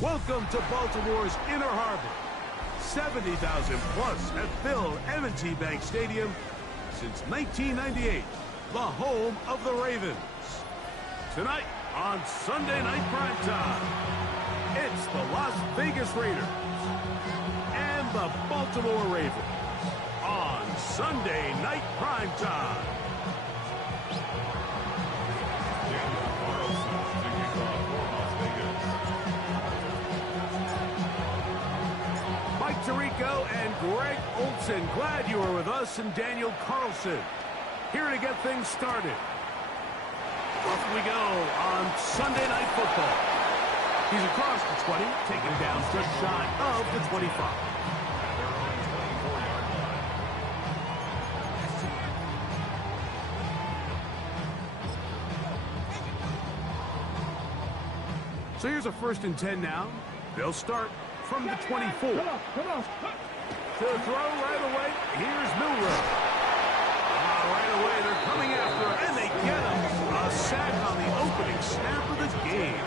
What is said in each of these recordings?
Welcome to Baltimore's Inner Harbor. 70,000 plus have filled M&T Bank Stadium since 1998, the home of the Ravens. Tonight on Sunday Night Primetime, it's the Las Vegas Raiders and the Baltimore Ravens on Sunday Night Primetime. Mike Tirico and Greg Olsen, glad you were with us, and Daniel Carlson here to get things started. Off we go on Sunday Night Football. He's across the 20, taken down just shy of the 25. So here's a 1st and 10 now. They'll start from the 24. To throw right away, here's Milroe. Right away, they're coming after him, and they get him. A sack on the opening snap of the game.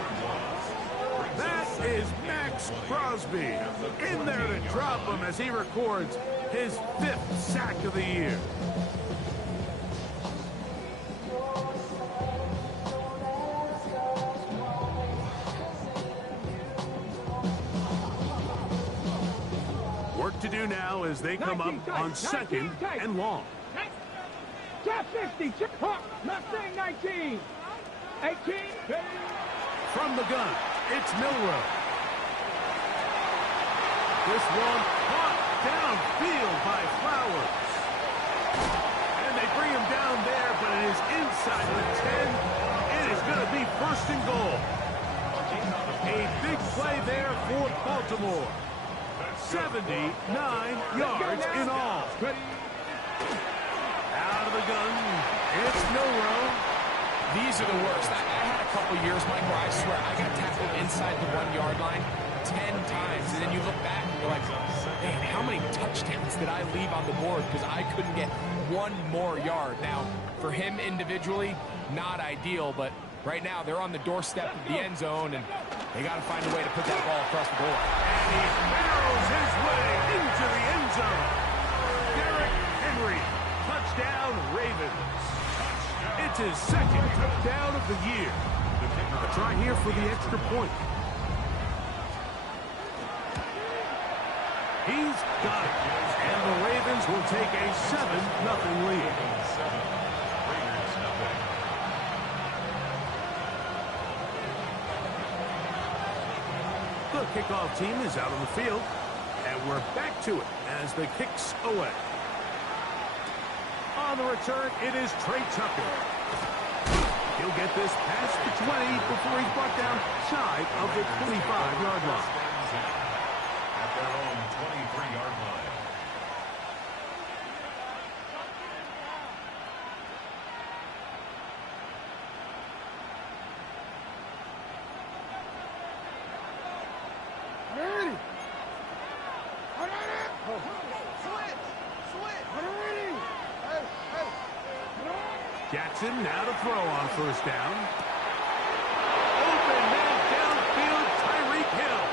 That is Max Crosby in there to drop him as he records his 5th sack of the year. Work to do now as they come up on 2nd and long. Top 50, Mustang 19, 18. From the gun, it's Milroe. This one caught downfield by Flowers. And they bring him down there, but it is inside the 10. It is going to be 1st and goal. A big play there for Baltimore. 79 yards in all. Out of the gun, it's Milroe. These are the worst. I had a couple years, Mike, where I swear I got tackled inside the 1-yard line 10 times. And then you look back and you're like, man, how many touchdowns did I leave on the board because I couldn't get one more yard? Now, for him individually, not ideal, but right now they're on the doorstep of the end zone, and they got to find a way to put that ball across the goal. And he barrels his way into the end zone. Derrick Henry, touchdown Ravens. It's his 2nd touchdown of the year. A try here for the extra point. He's got it. And the Ravens will take a 7-0 lead. The kickoff team is out on the field, and we're back to it as the kick's away. On the return, it is Trey Tucker. He'll get this past the 20 before he's brought down shy of the 25-yard line. At their own 23-yard line. Jackson now to throw on 1st down. Open man downfield, Tyreek Hill.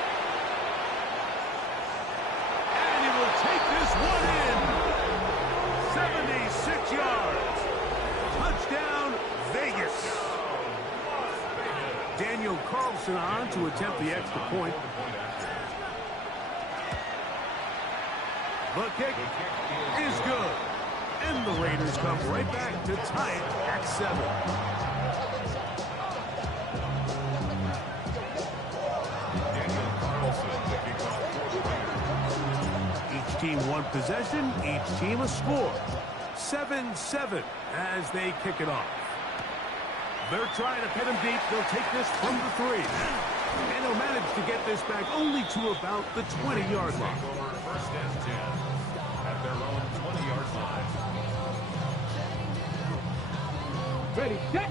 And he will take this one in. 76 yards. Touchdown, Vegas. Daniel Carlson on to attempt the extra point. The kick is good. And the Raiders come right back to tie it at 7. Each team one possession, each team a score. 7-7 as they kick it off. They're trying to pin him deep. They'll take this from the 3. And he'll manage to get this back only to about the 20-yard line. 1st and 10 at their own 20-yard line. Ready, set.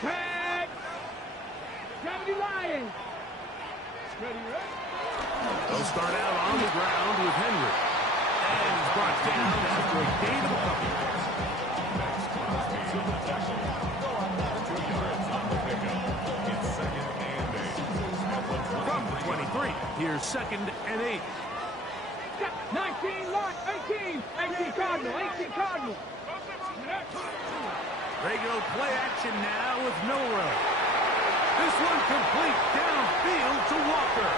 Tag. 70 Lions. Ready, ready. They'll start out on the ground with Henry. And he's brought down after a gain of a couple. Max Crosby, 2 yards on the pickup. 23. Here's 2nd and 8. 19, line, 18. 18 Cardinal, 18 Cardinal. Regular play action now with Milroe. This one complete downfield to Walker.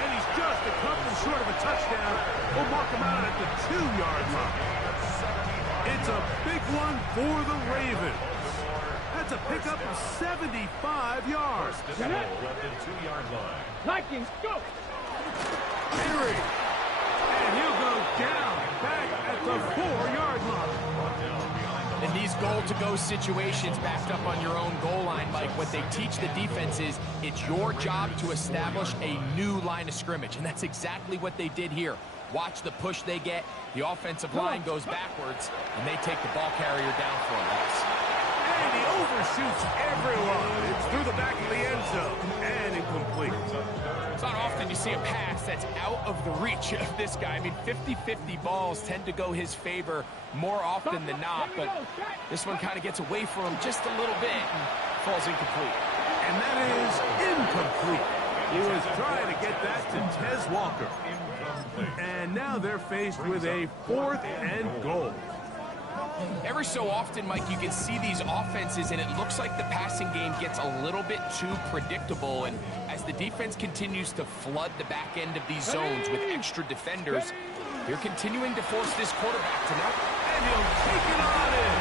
And he's just a couple short of a touchdown. We'll mark him out at the 2-yard line. It's a big one for the Ravens. That's a pickup of 75 yards. At the 2-yard line. Vikings, go. Henry. And he'll go down back at the 4-yard line. In these goal-to-go situations backed up on your own goal line, Mike, what they teach the defense is it's your job to establish a new line of scrimmage, and that's exactly what they did here. Watch the push they get. The offensive line goes backwards, and they take the ball carrier down for a loss. And he overshoots everyone. It's through the back of the end zone and incomplete. It's not often you see a pass that's out of the reach of this guy. I mean, 50-50 balls tend to go his favor more often than not, but this one kind of gets away from him just a little bit and falls incomplete. And that is incomplete. He was trying to get that to Tez Walker. And now they're faced with a 4th and goal. Every so often, Mike, you can see these offenses, and it looks like the passing game gets a little bit too predictable. And as the defense continues to flood the back end of these zones with extra defenders, they're continuing to force this quarterback to know. And he'll take it on in.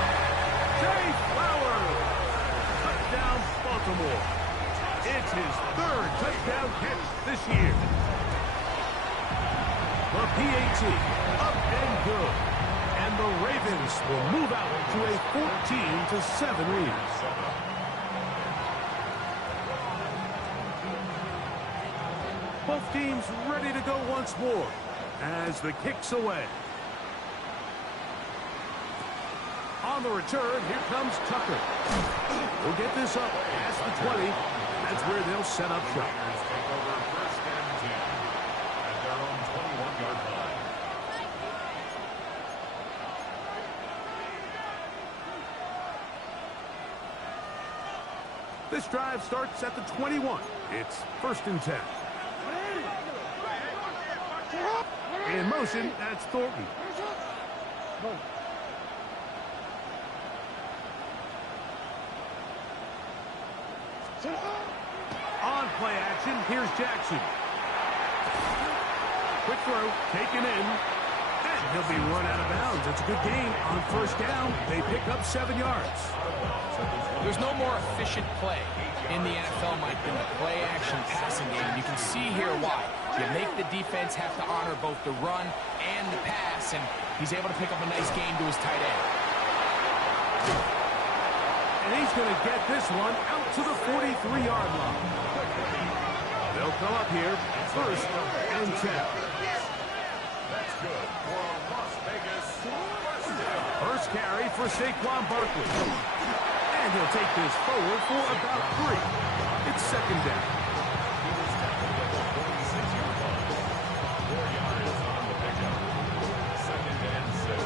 Jay Flowers. Touchdown, Baltimore. It's his 3rd touchdown catch this year. The PAT, up and good. And the Ravens will move out to a 14-7 lead. Both teams ready to go once more as the kick's away. On the return, here comes Tucker. We'll get this up past the 20. That's where they'll set up shop. Take over 1st and 10 at their own 21-yard line. This drive starts at the 21. It's 1st and 10. In motion, that's Thornton. On play action, here's Jackson. Quick throw, taken in. And he'll be run out of bounds. It's a good gain on 1st down. They pick up 7 yards. There's no more efficient play in the NFL, Mike, than the play-action passing game. You can see here why. You make the defense have to honor both the run and the pass, and he's able to pick up a nice gain to his tight end. And he's going to get this one out to the 43-yard line. They'll come up here, 1st and 10. That's good for Las Vegas. First carry for Saquon Barkley. And he'll take this forward for about 3. It's 2nd down. He was tackled at the 46-yard line. 4 yards on the pickup. 2nd and 6.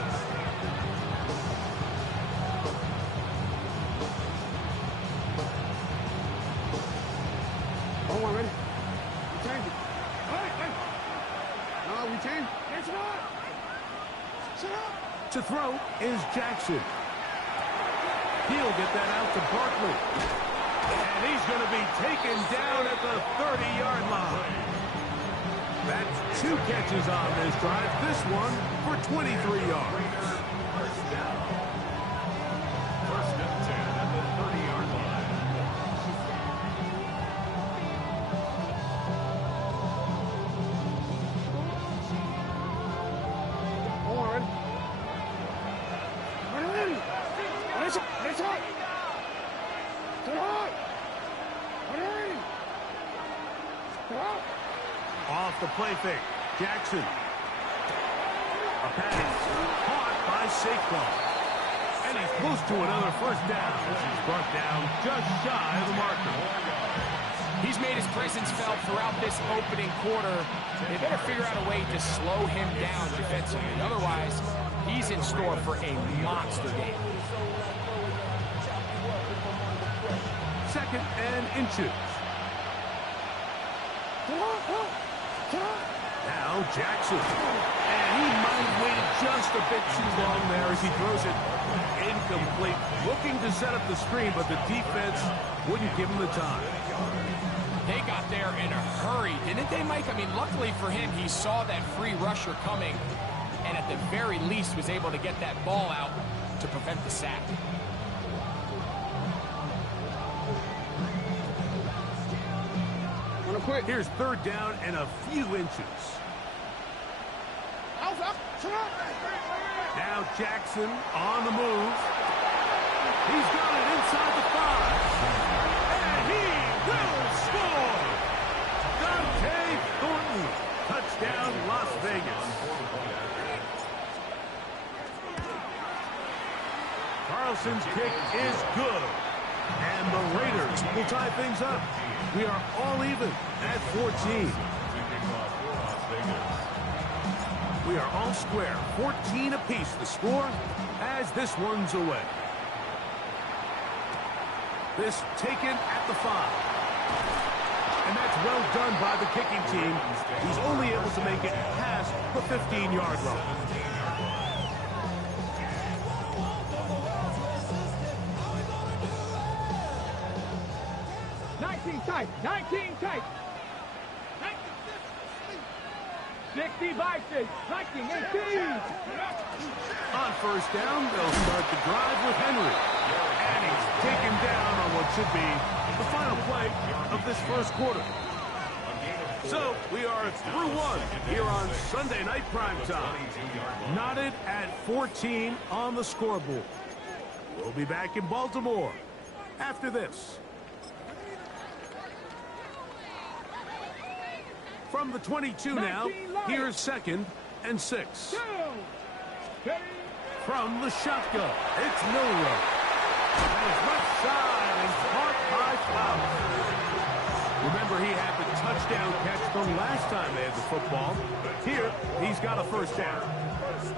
Oh, we're ready. We changed it. Hey. No, we changed. It's not. Sit up. To throw is Jackson. He'll get that out to Barkley. And he's going to be taken down at the 30-yard line. That's 2 catches on this drive. This one for 23 yards. 1st and 10 at the 30-yard line. Oh, we're ready. We're ready. It's up. Sit up. We're ready. Sit up. Off the play fake. Jackson. A pass. Caught by Saquon. And he's close to another 1st down. He's brought down just shy of the marker. He's made his presence felt throughout this opening quarter. They better figure out a way to slow him down defensively. Otherwise, he's in store for a monster game. 2nd and inches. Now Jackson. And he might have waited just a bit too long there as he throws it incomplete. Looking to set up the screen, but the defense wouldn't give him the time. They got there in a hurry, didn't they, Mike? I mean, luckily for him, he saw that free rusher coming, and at the very least was able to get that ball out to prevent the sack. Here's third down and a few inches. Now Jackson on the move. He's got it inside the 5. And he will score! Dante Thornton. Touchdown, Las Vegas. Carlson's kick is good. And the Raiders will tie things up. We are all even at 14. We are all square. 14 apiece the score as this one's away. This taken at the 5. And that's well done by the kicking team. He's only able to make it past the 15-yard line. Tight, 19 tight. 60 vices, 19, 18. On first down, they'll start the drive with Henry. And he's taken down on what should be the final play of this first quarter. So we are through one here on Sunday Night Primetime. Knotted at 14 on the scoreboard. We'll be back in Baltimore after this. From the 22 now, here's 2nd and 6. From the shotgun, it's Milroe. And his left side is caught by Flowers. Remember, he had the touchdown catch from last time they had the football. Here, he's got a first down.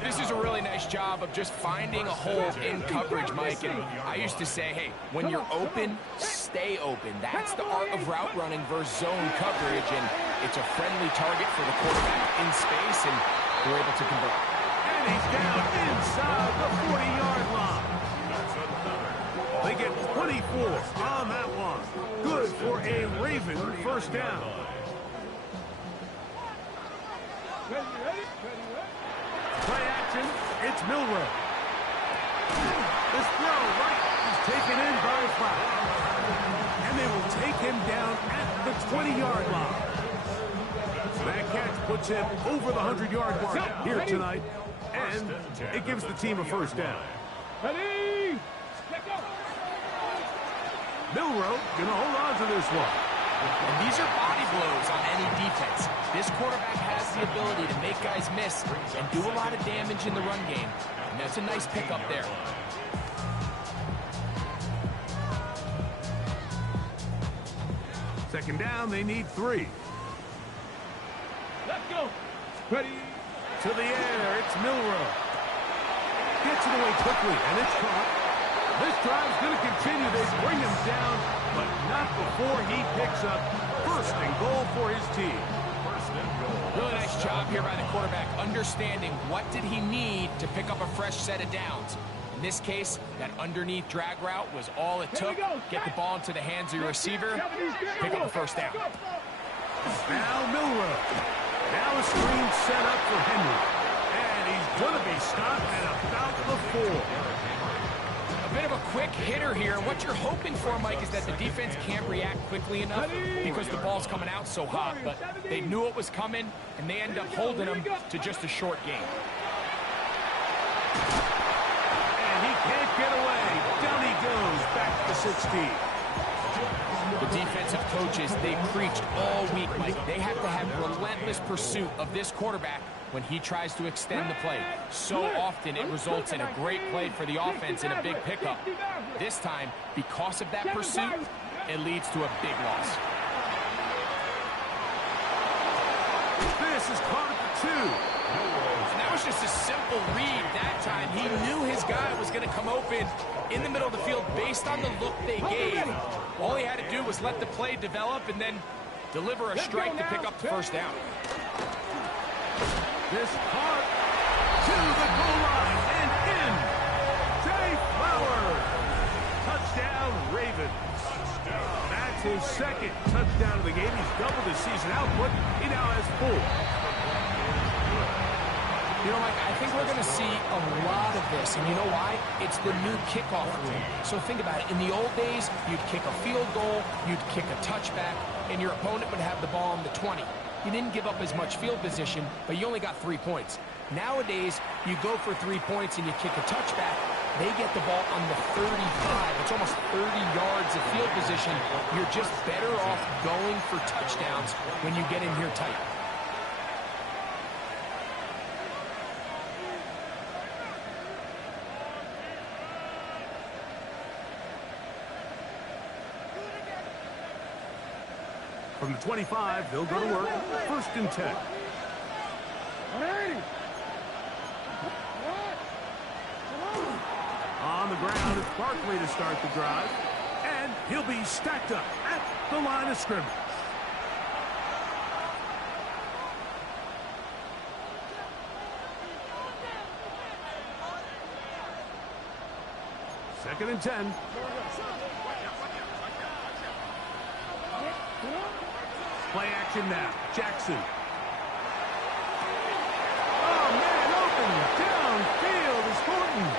This is a really nice job of just finding a hole in coverage, Mike. And I used to say, hey, when you're open, stay open. That's the art of route running versus zone coverage. And it's a friendly target for the quarterback in space, and they're able to convert. And he's down inside the 40-yard line. They get 24 on that one. Good for a Raven first down. Play action, it's Milroe. This throw right is taken in by Flowers. And they will take him down at the 20-yard line. That catch puts him over the 100-yard mark here tonight. And it gives the team a first down. Ready? Milroe gonna hold on to this one. And these are body blows on any defense. This quarterback has the ability to make guys miss and do a lot of damage in the run game. And that's a nice pickup there. Second down, they need 3. Let's go. Ready? To the air, it's Milroe. Gets it away quickly, and it's caught. This drive's going to continue. They bring him down, but not before he picks up first and goal for his team. Really nice job here by the quarterback, understanding what did he need to pick up a fresh set of downs. In this case, that underneath drag route was all it took. Get the ball into the hands of your receiver, pick up a first down. Now Milroe. Now a screen set up for Henry. And he's going to be stopped at about the 4. A bit of a quick hitter here. What you're hoping for, Mike, is that the defense can't react quickly enough because the ball's coming out so hot. But they knew it was coming, and they end up holding them to just a short game. And he can't get away. Down he goes, back to 16. The defensive coaches, they preached all week, Mike. They have to have relentless pursuit of this quarterback when he tries to extend the play. So often it results in a great play for the offense and a big pickup. This time, because of that pursuit, it leads to a big loss. This is caught at the 2. And that was just a simple read that time. He knew his guy was going to come open in the middle of the field based on the look they gave. All he had to do was let the play develop and then Deliver a strike to pick up the first down. This part to the goal line and in. Zay Flowers. Touchdown, Ravens. That's his second touchdown of the game. He's doubled his season output. He now has 4. You know, Mike, I think we're going to see a lot of this, and you know why? It's the new kickoff rule. So think about it. In the old days, you'd kick a field goal, you'd kick a touchback, and your opponent would have the ball on the 20. You didn't give up as much field position, but you only got 3 points. Nowadays, you go for 3 points and you kick a touchback, they get the ball on the 35. It's almost 30 yards of field position. You're just better off going for touchdowns when you get in here tight. From the 25, they'll go to work. 1st and 10. On the ground, it's Barkley to start the drive. And he'll be stacked up at the line of scrimmage. Second and 10. Play action now. Jackson. Oh, man, open. Downfield is Horton.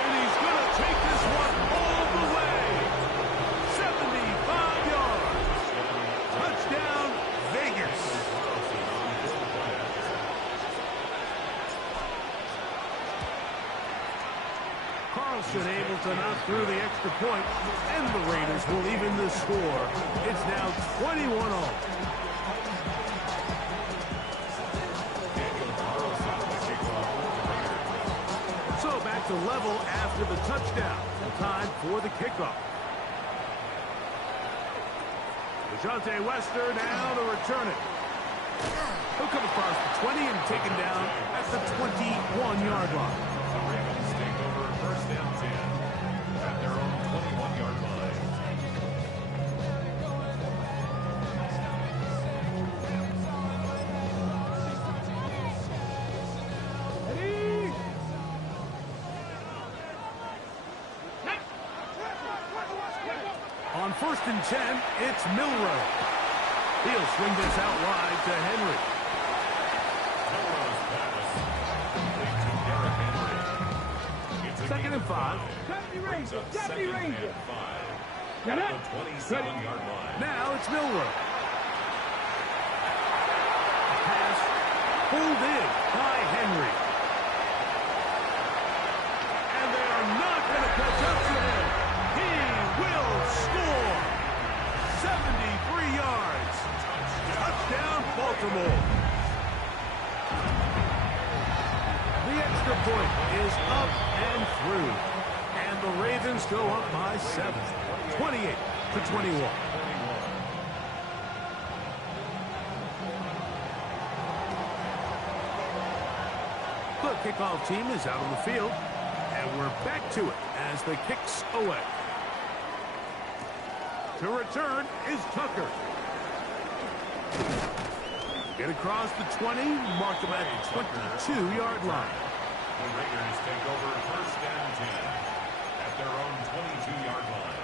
And he's going to take this one all the way. 75 yards. Touchdown, Vegas. Carlson able to knock through the extra point, and the Raiders will even the score. It's now 21-all. So back to level after the touchdown. Time for the kickoff. DeJounte Wester now to return it. He'll come across the 20 and taken down at the 21-yard line. Take over 1st and 10 at their own 21-yard line. On 1st and 10, it's Milroe. He'll swing this out wide to Henry. Milroe's pass complete to Derrick Henry. It's a 2nd gain and 5. brings up 2nd and 5 at the 27-yard line. Now it's Milroe. Pass pulled in by Henry. And they are not going to catch up to him. He will score. 73 yards. Touchdown, Baltimore. The extra point is up and through. And the Ravens go up by 7. 28-21. The kickoff team is out on the field. And we're back to it as the kicks away. To return is Tucker. Get across the 20, mark him at the 22-yard line. The Raiders take over 1st and 10 at their own 22-yard line.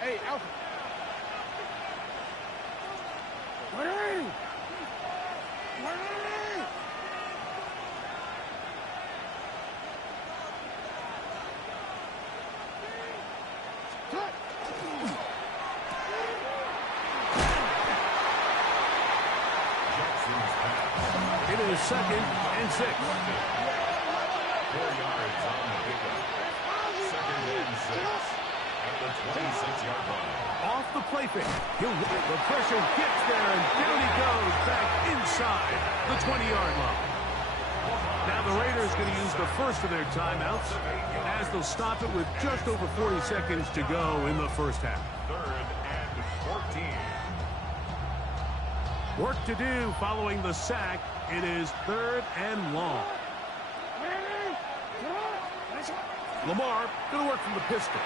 Hey, Alfred. Ready? Ready? Cut. Jackson's pass. It is 2nd and 6. 4 yards on the pickup. 2nd and 6 at the 26-yard line. Off the play fake. The pressure gets there, and down he goes back inside the 20-yard line. Now the Raiders going to use the first of their timeouts as they'll stop it with just over 40 seconds to go in the first half. 3rd and 14. Work to do following the sack. It is 3rd and long. Lamar going to work from the pistol.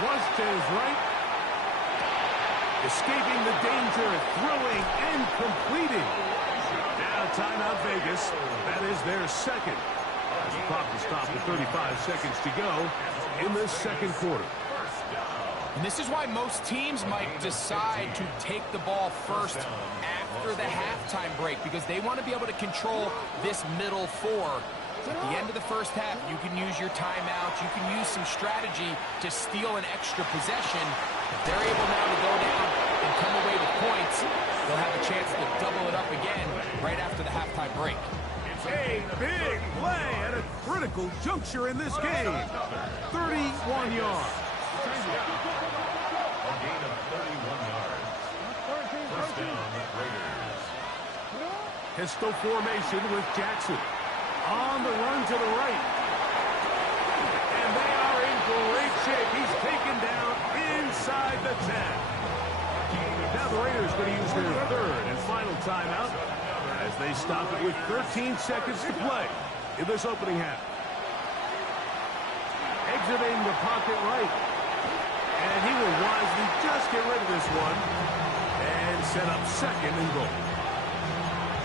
Flush to his right. Escaping the danger, throwing and completing. Now timeout Vegas. That is their second. As the clock will stop with 35 seconds to go in the second quarter. And this is why most teams might decide to take the ball first after the halftime break, because they want to be able to control this middle four. At the end of the first half, you can use your timeouts. You can use some strategy to steal an extra possession. If they're able now to go down and come away with points, they'll have a chance to double it up again right after the halftime break. A big play at a critical juncture in this game. 31 yards. A gain of 31 yards. First down, Raiders. Pistol formation with Jackson. On the run to the right. And they are in great shape. He's taken down inside the 10. Now the Raiders going to use their third and final timeout as they stop it with 13 seconds to play in this opening half. Exiting the pocket right. And he will wisely just get rid of this one and set up 2nd and goal.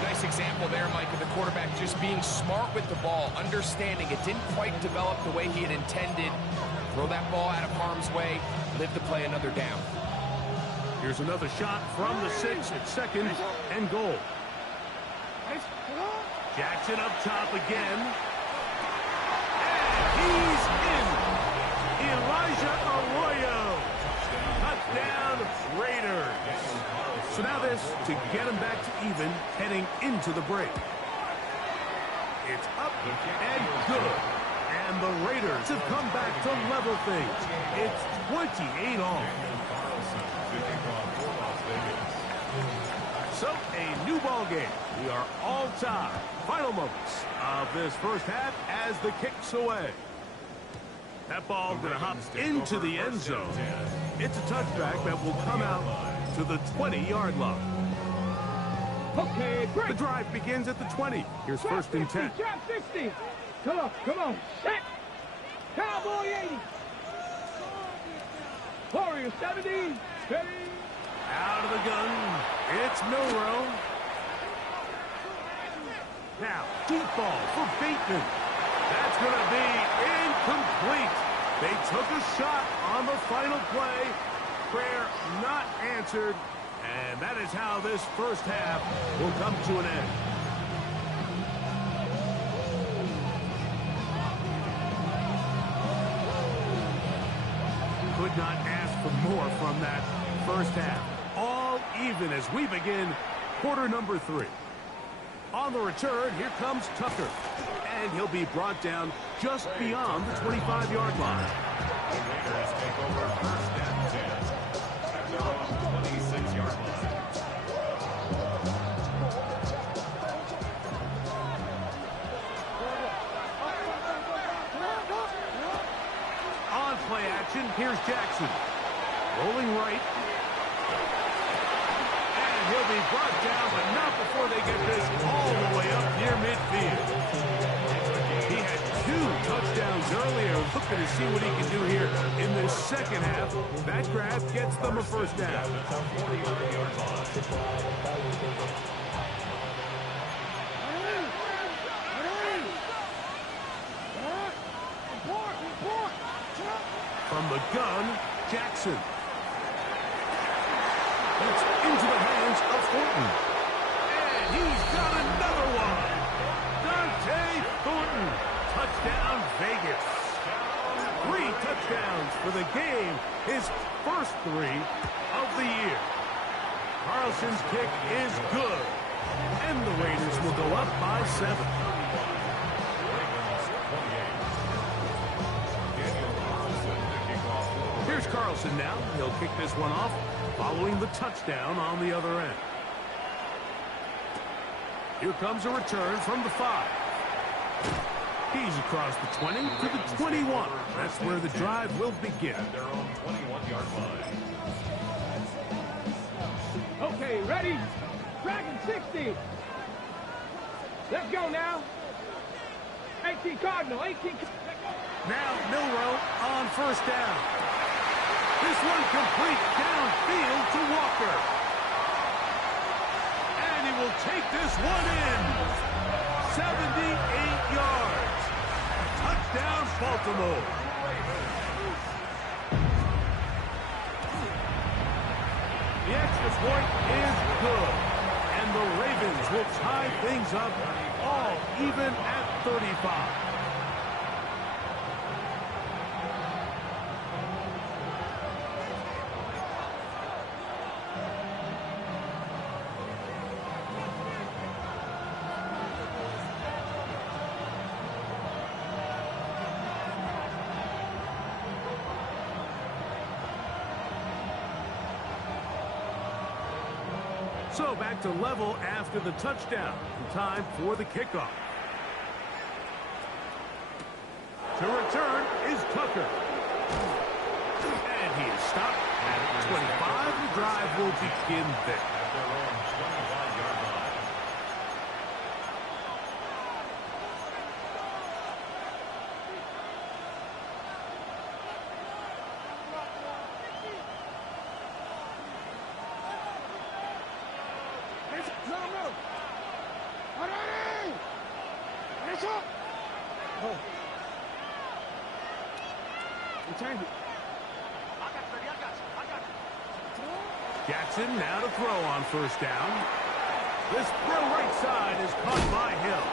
Nice example there, Mike, of the quarterback just being smart with the ball, understanding it didn't quite develop the way he had intended. Throw that ball out of harm's way, live to play another down. Here's another shot from the 6 at 2nd and goal. Jackson up top again. And he's in. Elijah Arroyo. Touchdown Raiders. So now this to get him back to even heading into the break. It's up and good. And the Raiders have come back to level things. It's 28 all. So a new ball game. We are all tied. Final moments of this first half as the kick's away. That ball going to hop into the end zone. It's a touchback that will come out to the 20-yard line. Okay, break. The drive begins at the 20. Here's first and 10. Drop 50. Come on. Set. Cowboy 80. Warrior 70. Steady. Out of the gun. It's Milroe. Now, deep ball for Bateman. That's going to be incomplete. They took a shot on the final play. Prayer not answered. And that is how this first half will come to an end. Could not ask for more from that first half. All even as we begin quarter number 3. On the return, here comes Tucker. And he'll be brought down just beyond the 25-yard line. The Raiders take over first and 10 at their own 26-yard line. On play action, here's Jackson. Rolling right. And he'll be brought down, but not before they get this all the way up near midfield. He had 2 touchdowns earlier. Looking to see what he can do here in this second half. That grab gets them a first down. From the gun, Jackson. It's into the hands of Thornton. And he's got another one. Dante Thornton. Touchdown, Vegas. 3 touchdowns for the game. His first 3 of the year. Carlson's kick is good. And the Raiders will go up by 7. Here's Carlson now. He'll kick this one off following the touchdown on the other end. Here comes a return from the 5. He's across the 20 to the 21. That's where the drive will begin. At their own 21-yard line. Okay, ready? Dragon 60. Let's go now. 18 Cardinal, 18. Now Milroe on first down. This one complete downfield to Walker. And he will take this one in. 78 yards. Touchdown, Baltimore. The extra point is good. And the Ravens will tie things up all even at 35. So back to level after the touchdown. Time for the kickoff. To return is Tucker. And he is stopped at 25. The drive will begin there. At their own 25-yard line. Jackson now to throw on first down. This throw right side is caught by Hill.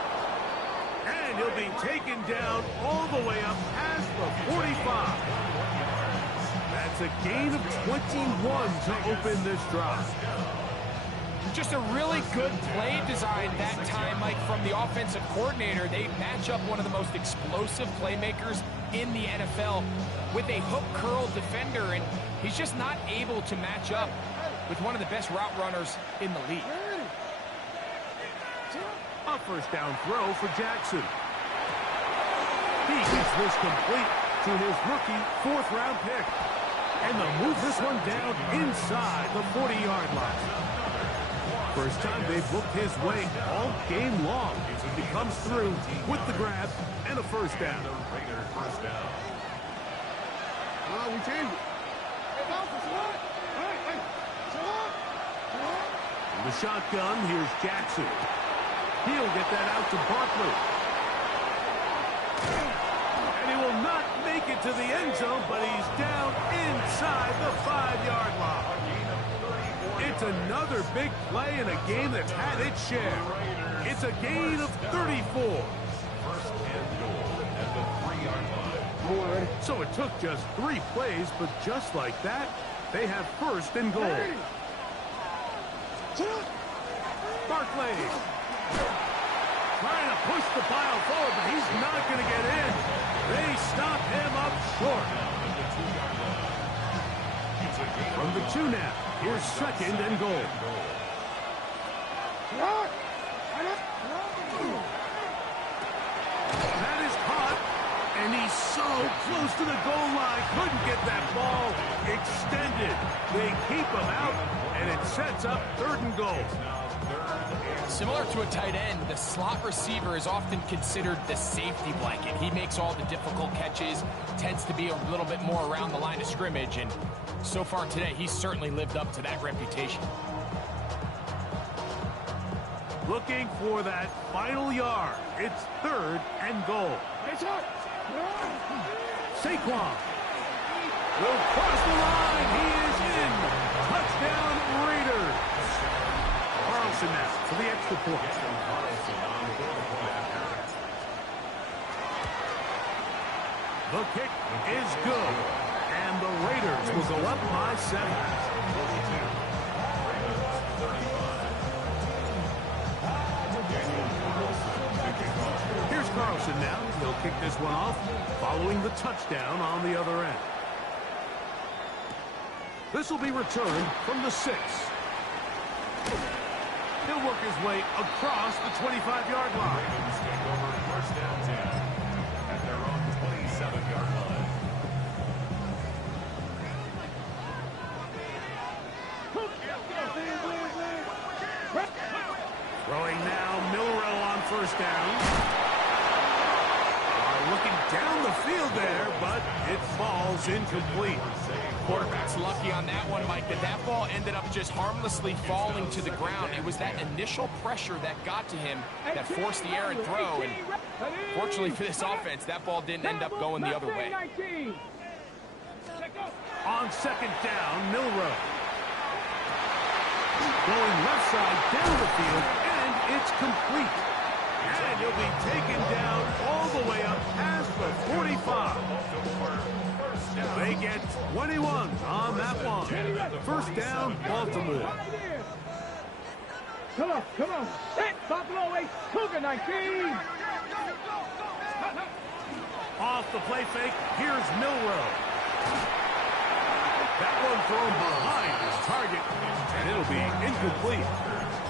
And he'll be taken down all the way up past the 45. That's a gain of 21 to open this drive. Just a really good play design that time, Mike, from the offensive coordinator. They match up one of the most explosive playmakers in the NFL with a hook curl defender, and he's just not able to match up with one of the best route runners in the league. A first down throw for Jackson. He gets this complete to his rookie fourth-round pick. And they'll move this one down inside the 40-yard line. First time they've looked his way all game long. He comes through with the grab and a first down. The Raiders first down. We changed it. In the shotgun, here's Jackson. He'll get that out to Barkley. And he will not make it to the end zone, but he's down inside the 5-yard line. It's another big play in a game that's had its share. It's a gain of 34. First and goal at the 3-yard line. So it took just 3 plays, but just like that, they have first and goal. Barkley trying to push the pile forward, but he's not going to get in. They stop him up short. From the 2 now, here's second and goal. That is caught, and he's so close to the goal line. Couldn't get that ball extended. They keep him out, and it sets up third and goal. Similar to a tight end, the slot receiver is often considered the safety blanket. He makes all the difficult catches, tends to be a little bit more around the line of scrimmage, and so far today, he's certainly lived up to that reputation. Looking for that final yard. It's third and goal. Saquon will cross the line. He is in. Touchdown, Raiders. Carlson now for the extra point. The kick is good. And the Raiders will go up by 7. Here's Carlson now. He'll kick this one off, following the touchdown on the other end. This will be returned from the 6. He'll work his way across the 25-yard line. Ravens take over first down 10. Throwing now, Milroe on first down. Looking down the field there, but it falls incomplete. Quarterback's lucky on that one, Mike, that ball ended up just harmlessly falling to the ground. It was that initial pressure that got to him that forced the errant throw, and fortunately for this offense, that ball didn't end up going the other way. On second down, Milroe. Going left side down the field, and it's complete. And he'll be taken down all the way up past the 45. They get 21 on that one. First down, Baltimore. Come on. Hit Buffalo 8, Cougar 19. Off the play fake, here's Milroe. That one thrown behind his target, and it'll be incomplete.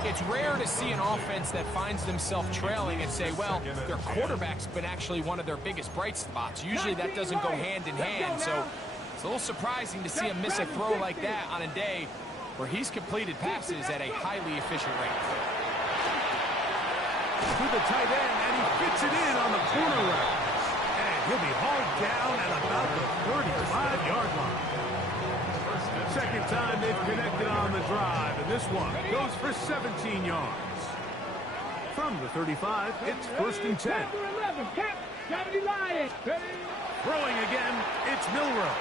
It's rare to see an offense that finds themselves trailing and say, well, their quarterback's been actually one of their biggest bright spots. Usually that doesn't go hand in hand, so it's a little surprising to see him miss a throw like that on a day where he's completed passes at a highly efficient rate. To the tight end, and he fits it in on the corner route. And he'll be hauled down at about the 35-yard line. Second time they've connected on the drive, and this one goes for 17 yards. From the 35, it's first and 10. Throwing again, it's Milroe.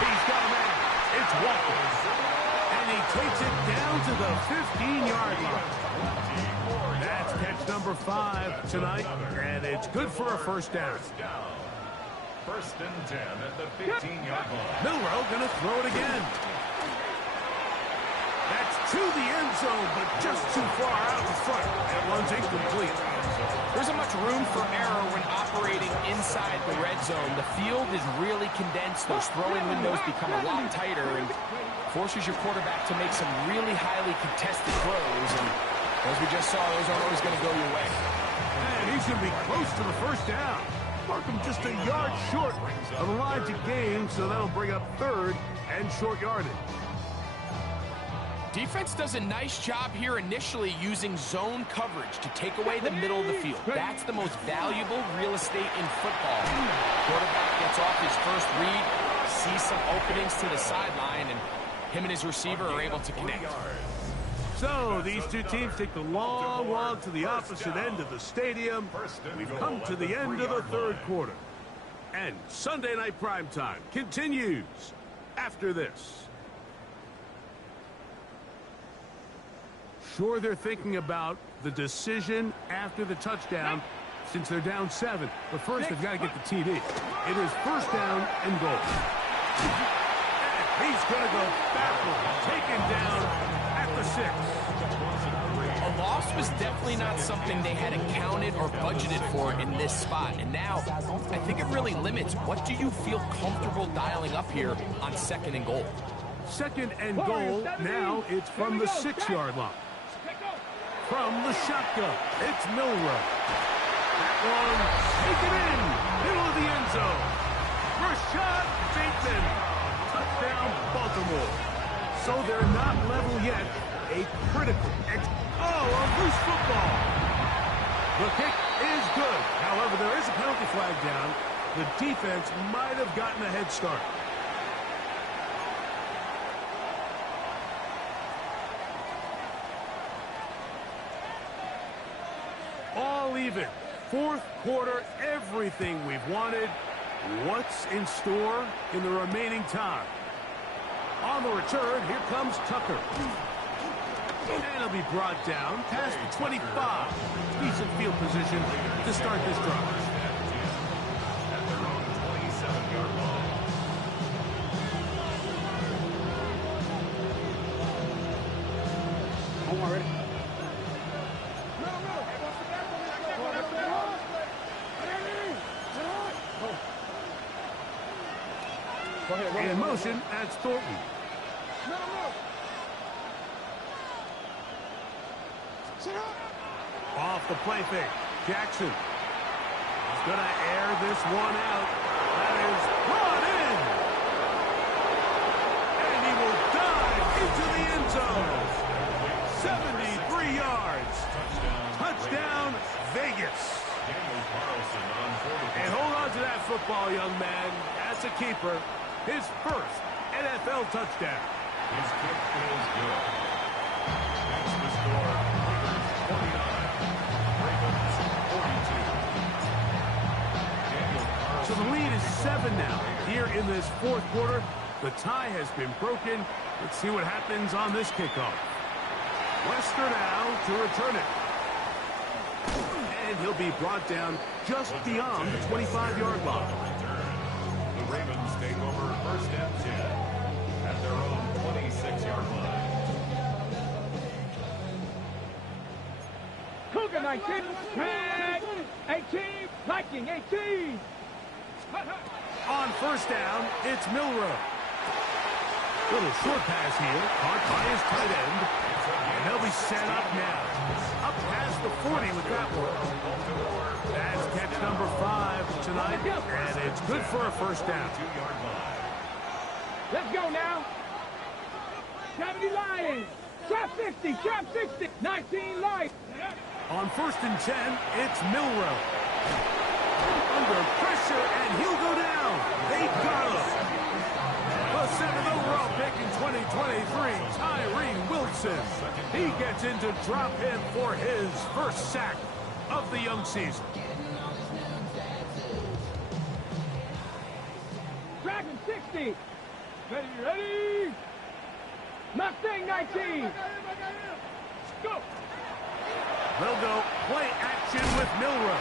He's got a man. It's Walker. And he takes it down to the 15-yard line. That's catch number 5 tonight, and it's good for a first down. First and 10 at the 15-yard line. Milroe going to throw it again. That's to the end zone, but just too far out in front. That one's incomplete. There isn't much room for error when operating inside the red zone. The field is really condensed. Those throwing windows become a lot tighter and forces your quarterback to make some really highly contested throws. And as we just saw, those aren't always going to go your way. And he's going to be close to the first down. Markham just a yard short of the line to gain, so that'll bring up third and short yardage. Defense does a nice job here initially using zone coverage to take away the middle of the field. That's the most valuable real estate in football. Quarterback gets off his first read, sees some openings to the sideline, and him and his receiver are able to connect. So these two teams take the long walk to the opposite end of the stadium. We've come to the end of the third quarter. And Sunday Night Primetime continues after this. Sure, they're thinking about the decision after the touchdown since they're down 7. But first, they've got to get the TD. It is first down and goal. And he's going to go backward, taken down at the 6. A loss was definitely not something they had accounted or budgeted for in this spot. And now, I think it really limits what do you feel comfortable dialing up here on second and goal. Second and goal, now it's from the 6-yard line. From the shotgun, it's Milroe. That one, taken in, middle of the end zone. Rashad Bateman, touchdown Baltimore. So they're not level yet. A critical, a loose football. The kick is good. However, there is a penalty flag down. The defense might have gotten a head start. All even. Fourth quarter, everything we've wanted. What's in store in the remaining time? On the return, here comes Tucker. And he'll be brought down past the 25. Decent field position to start this drive. At their own 27-yard line. Home already. In motion, that's Thornton. Off the play fake, Jackson. He's going to air this one out. That is brought in. And he will dive into the end zone. Vegas. Daniel Carlson on for the And hold on to that football, young man. That's a keeper. His first NFL touchdown. His kick is good. That's the score. Raiders 29. Ravens 42. Daniel Carlson. So the lead is 7 now. Here in this fourth quarter, the tie has been broken. Let's see what happens on this kickoff. Wester now to return it. And he'll be brought down just beyond the 25-yard line. The Ravens take over first and 10 at their own 26-yard line. Cougar 19, tag, 18, Viking 18. On first down, it's Milroe. Little short pass here, caught by his tight end. And they'll be set up now. Up past the 40 with that one. That's catch number 5 tonight, and it's good for a first down. 2-yard line. Let's go now. 70 Lions. Trap 50, trap 60, 19 Lions. On first and 10, it's Milroe. Under pressure, and he'll go down. They got him. The 7th overall pick in 2023, Tyree Wilson. He gets into drop him for his first sack of the young season. Dragon 60. Ready. Mustang 19. Go. They'll go play action with Milroe.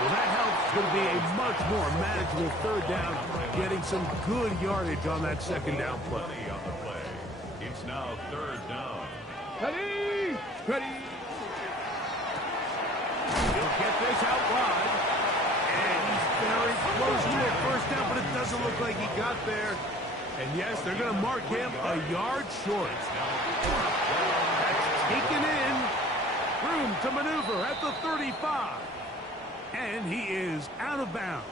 Well, that helps. It's going to be a much more manageable third down, getting some good yardage on that second down play. Money on the play. It's now third down. Ready. He'll get this out wide. And he's very close to a first down, but it doesn't look like he got there. And yes, they're going to mark him a yard short. That's taken in. Room to maneuver at the 35. And he is out of bounds.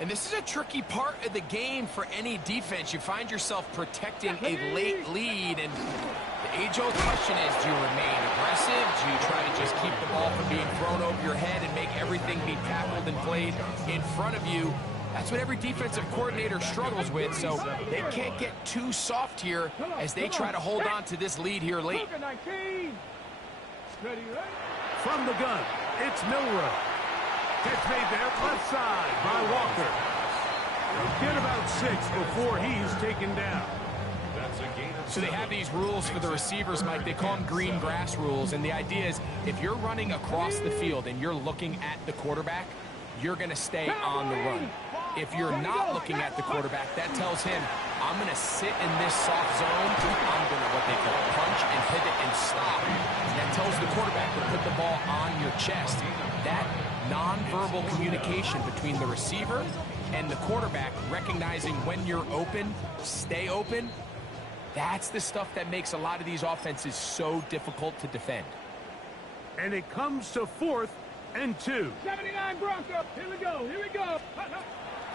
And this is a tricky part of the game for any defense. You find yourself protecting a late lead, and the age-old question is, do you remain aggressive? Do you try to just keep the ball from being thrown over your head and make everything be tackled and played in front of you? That's what every defensive coordinator struggles with, so they can't get too soft here as they try to hold on to this lead here late. Cougar 19. Ready. From the gun, it's Milroe. Catch made there, left side by Walker. He'll get about 6 before he's taken down. That's a gain of So they 7. have these rules for the receivers, Mike. They call them green grass rules, and the idea is if you're running across the field and you're looking at the quarterback, you're going to stay on the run. If you're not looking at the quarterback, that tells him, I'm going to sit in this soft zone. I'm going to what they call punch and pivot and stop. That tells the quarterback to put the ball on your chest. That nonverbal communication between the receiver and the quarterback, recognizing when you're open, stay open, that's the stuff that makes a lot of these offenses so difficult to defend. And it comes to 4th and 2. 79 Bronco. Here we go.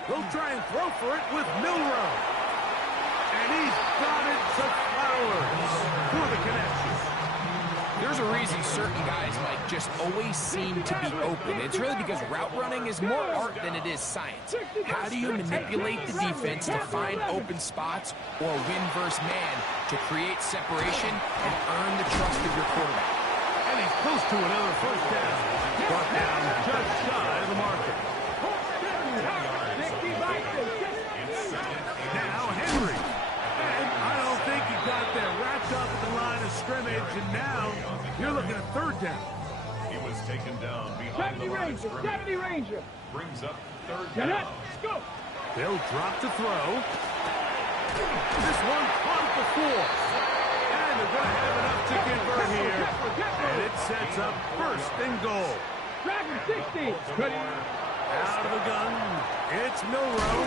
They'll try and throw for it with Milroe. And he's got it to Flowers for the connection. There's a reason certain guys, Mike, just always seem to be open. It's really because route running is more art than it is science. How do you manipulate the defense to find open spots or win versus man to create separation and earn the trust of your quarterback? And he's close to another first down. Brought down just shy of the marker. Now Henry. And I don't think he got there. Wrapped up at the line of scrimmage, and now you're looking at third down. He was taken down behind the line of scrimmage. 70 Ranger. Brings up third Get down. up. Let's go. They'll drop to throw. This one caught at the 4. And they're going to have enough to convert here. And it sets up first and goal. Dragon 60. Ready. Out of the gun, it's Milroe.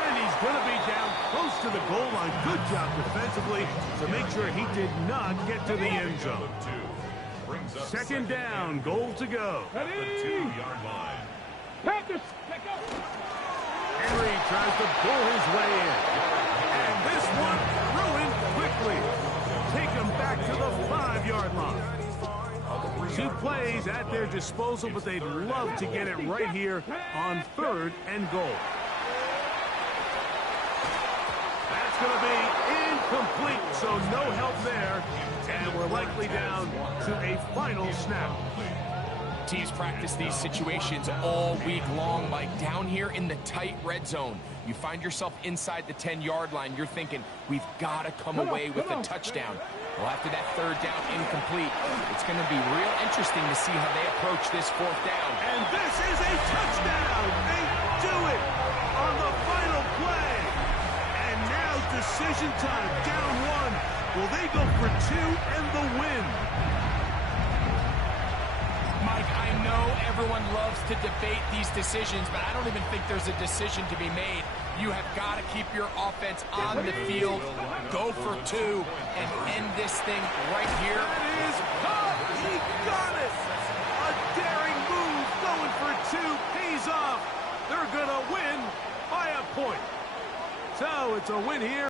And he's going to be down close to the goal line. Good job defensively to make sure he did not get to the end zone. Brings up Second down, goal to go. at the 2-yard line. Panthers. Pick up. Henry tries to pull his way in. And this one ruined quickly. Take him back to the 5-yard line. 2 plays at their disposal, but they'd love to get it right here on 3rd and goal. That's going to be incomplete, so no help there, and we're likely down to a final snap. Teams practice these situations all week long, Mike. Down here in the tight red zone, you find yourself inside the 10-yard line. You're thinking, we've got to come away with a touchdown. Well, after that 3rd down incomplete, it's going to be real interesting to see how they approach this 4th down. And this is a touchdown. They do it on the final play. And now decision time, down 1. Will they go for 2 and the win? Mike, I know everyone loves to debate these decisions, but I don't even think there's a decision to be made. You have got to keep your offense on the field, go for 2, and end this thing right here. That is caught. He got it. A daring move going for 2 pays off. They're going to win by a point. So it's a win here.